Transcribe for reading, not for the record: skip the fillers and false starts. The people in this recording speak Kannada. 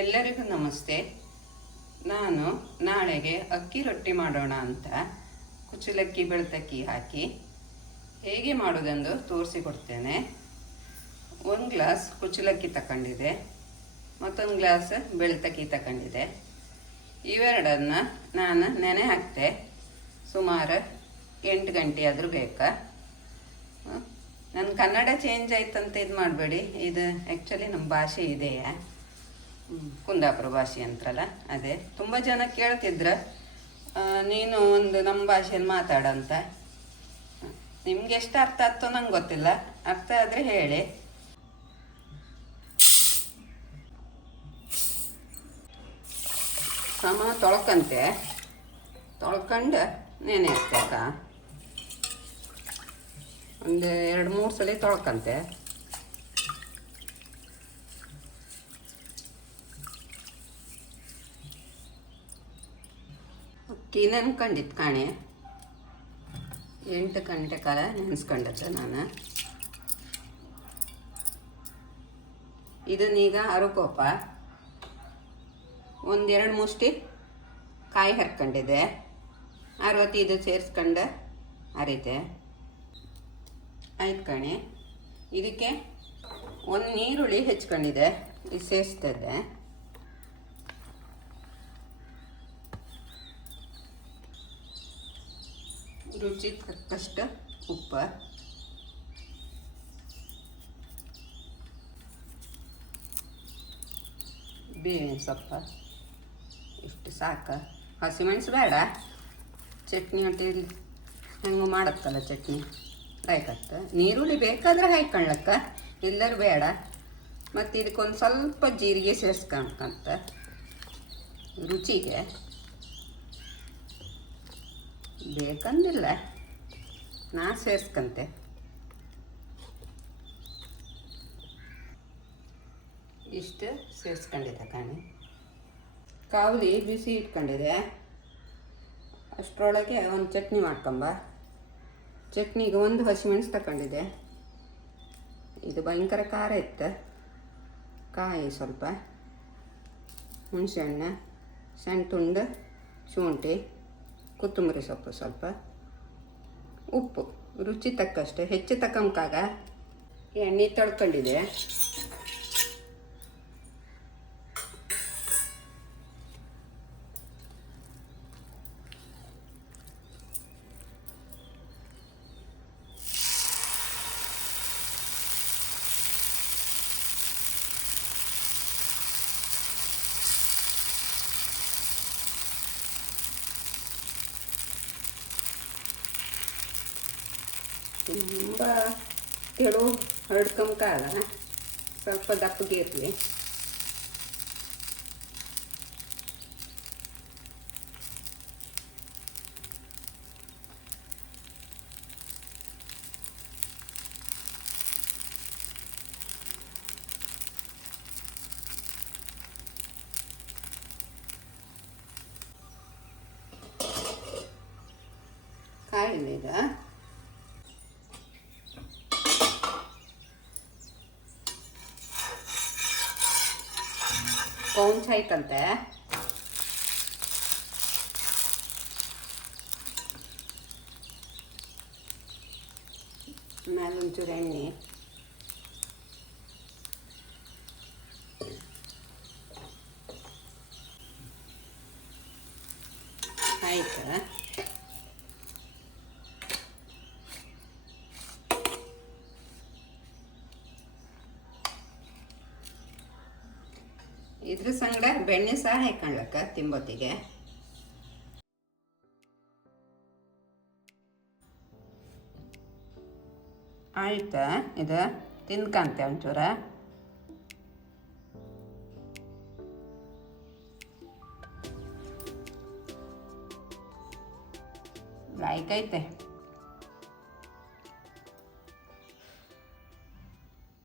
ಎಲ್ಲರಿಗೂ ನಮಸ್ತೆ. ನಾನು ನಾಳೆಗೆ ಅಕ್ಕಿ ರೊಟ್ಟಿ ಮಾಡೋಣ ಅಂತ ಕುಚ್ಚಲಕ್ಕಿ ಬೆಳ್ತಕ್ಕಿ ಹಾಕಿ ಹೇಗೆ ಮಾಡೋದೆಂದು ತೋರಿಸಿಕೊಡ್ತೇನೆ. 1 ಗ್ಲಾಸ್ ಕುಚ್ಚಲಕ್ಕಿ ತಗೊಂಡಿದೆ, ಮತ್ತೊಂದು ಗ್ಲಾಸ್ ಬೆಳ್ತಕ್ಕಿ ತಗೊಂಡಿದೆ. ಇವೆರಡನ್ನು ನಾನು ನೆನೆ ಹಾಕ್ತೆ. ಸುಮಾರು 8 ಗಂಟೆ ಆದರೂ ಬೇಕಾ. ನನ್ನ ಕನ್ನಡ ಚೇಂಜ್ ಆಯ್ತಂತ ಇದು ಮಾಡಬೇಡಿ, ಇದು ಆ್ಯಕ್ಚುಲಿ ನಮ್ಮ ಭಾಷೆ ಇದೆಯಾ, ಕುಂದಾಪುರ ಭಾಷೆ ಅಂತಾರಲ್ಲ ಅದೇ. ತುಂಬ ಜನ ಕೇಳ್ತಿದ್ರು ನೀನು ಒಂದು ನಮ್ಮ ಭಾಷೆಯಲ್ಲಿ ಮಾತಾಡಂತ. ನಿಮ್ಗೆ ಎಷ್ಟು ಅರ್ಥ ಆಗ್ತೋ ನಂಗೆ ಗೊತ್ತಿಲ್ಲ, ಅರ್ಥ ಆದರೆ ಹೇಳಿ. ಸಮ ತೊಳ್ಕಂತೆ, ತೊಳ್ಕೊಂಡು ನೆನೆ ಹಾಕ್ಬೇಕ. ಒಂದು 2-3 ಸಲ ತೊಳ್ಕಂತೆ. ಅಕ್ಕಿ ನೆನ್ಕೊಂಡಿತ್ತು ಕಾಣೆ, 8 ಗಂಟೆ ಕಾಲ ನೆನೆಸ್ಕೊಂಡತ್ತೆ ನಾನು. ಇದನ್ನೀಗ ಅರುಕೋಪ 1-2 ಮುಷ್ಟಿ ಕಾಯಿ ಹರ್ಕೊಂಡಿದ್ದೆ, 65 ಸೇರಿಸ್ಕೊಂಡು ಅರಿತೆ ಆಯ್ತು ಕಣೆ. ಇದಕ್ಕೆ 1 ಈರುಳ್ಳಿ ಹೆಚ್ಕೊಂಡಿದ್ದೆ, ಇದು ಸೇರಿಸ್ತದೆ. ರುಚಿ ತಕ್ಕಷ್ಟು ಉಪ್ಪು, ಬೇವಿನ ಸೊಪ್ಪು ಇಷ್ಟು ಸಾಕು. ಹಸಿಮೆಣಸು ಬೇಡ, ಚಟ್ನಿ ಹೊಟ್ಟೆಲಿ ಹೆಂಗೆ ಮಾಡತ್ತಲ್ಲ ಚಟ್ನಿ ಹಾಕತ್ತ. ನೀರುಳ್ಳಿ ಬೇಕಾದ್ರೆ ಹಾಕ್ಕೊಳ್ಳಕ್ಕ, ಎಲ್ಲರೂ ಬೇಡ. ಮತ್ತು ಇದಕ್ಕೊಂದು ಸ್ವಲ್ಪ ಜೀರಿಗೆ ಸೇರಿಸ್ಕೊಂತ ರುಚಿಗೆ, ಬೇಕಂದಿಲ್ಲ ನಾ ಸೇರಿಸ್ಕಂತೆ. ಇಷ್ಟು ಸೇರಿಸ್ಕೊಂಡಿದ್ದೆ ಕಾಣಿ. ಕಾವಲಿ ಬಿಸಿ ಇಟ್ಕೊಂಡಿದೆ, ಅಷ್ಟರೊಳಗೆ ಒಂದು ಚಟ್ನಿ ಮಾಡ್ಕೊಂಬ. ಚಟ್ನಿಗೆ 1 ಹಸಿಮೆಣಸು ತಗೊಂಡಿದ್ದೆ, ಇದು ಭಯಂಕರ ಖಾರ ಇತ್ತು. ಕಾಯಿ ಸ್ವಲ್ಪ, ಹುಣಸೆಹಣ್ಣು, ಸಣ್ಣ ತುಂಡು ಶುಂಠಿ, ಕೊತ್ತಂಬರಿ ಸೊಪ್ಪು ಸ್ವಲ್ಪ, ಉಪ್ಪು ರುಚಿ ತಕ್ಕಷ್ಟು. ಹೆಚ್ಚು ತಕ್ಕಂಕಾಗ ಎಣ್ಣೆ ತೊಳ್ಕೊಂಡಿದೆ. ತುಂಬ ತೆಳು ಹರಡ್ಕೊಂಬಕಾಗ ಸ್ವಲ್ಪ ದಪ್ಪಗೆ ಇರಲಿ. ಕಾಯಿಲಿದ ಪೌಂಚ್ ಆಯ್ತಂತೆ. ಮೇಲೊಂಚೂರು ಎಣ್ಣೆ, ಆಯ್ತು. ಇದ್ರ ಸಂಗಡ ಬೆಣ್ಣೆ ಸಹ ಹಾಕೊಳ್ಳಕ್ಕ ತಿಂಬೊತ್ತಿಗೆ. ಆಯ್ತಾ, ಇದು ತಿನ್ಕಂತೆ ಒಂಚೂರ. ಲೈಕ್ ಐತೆ.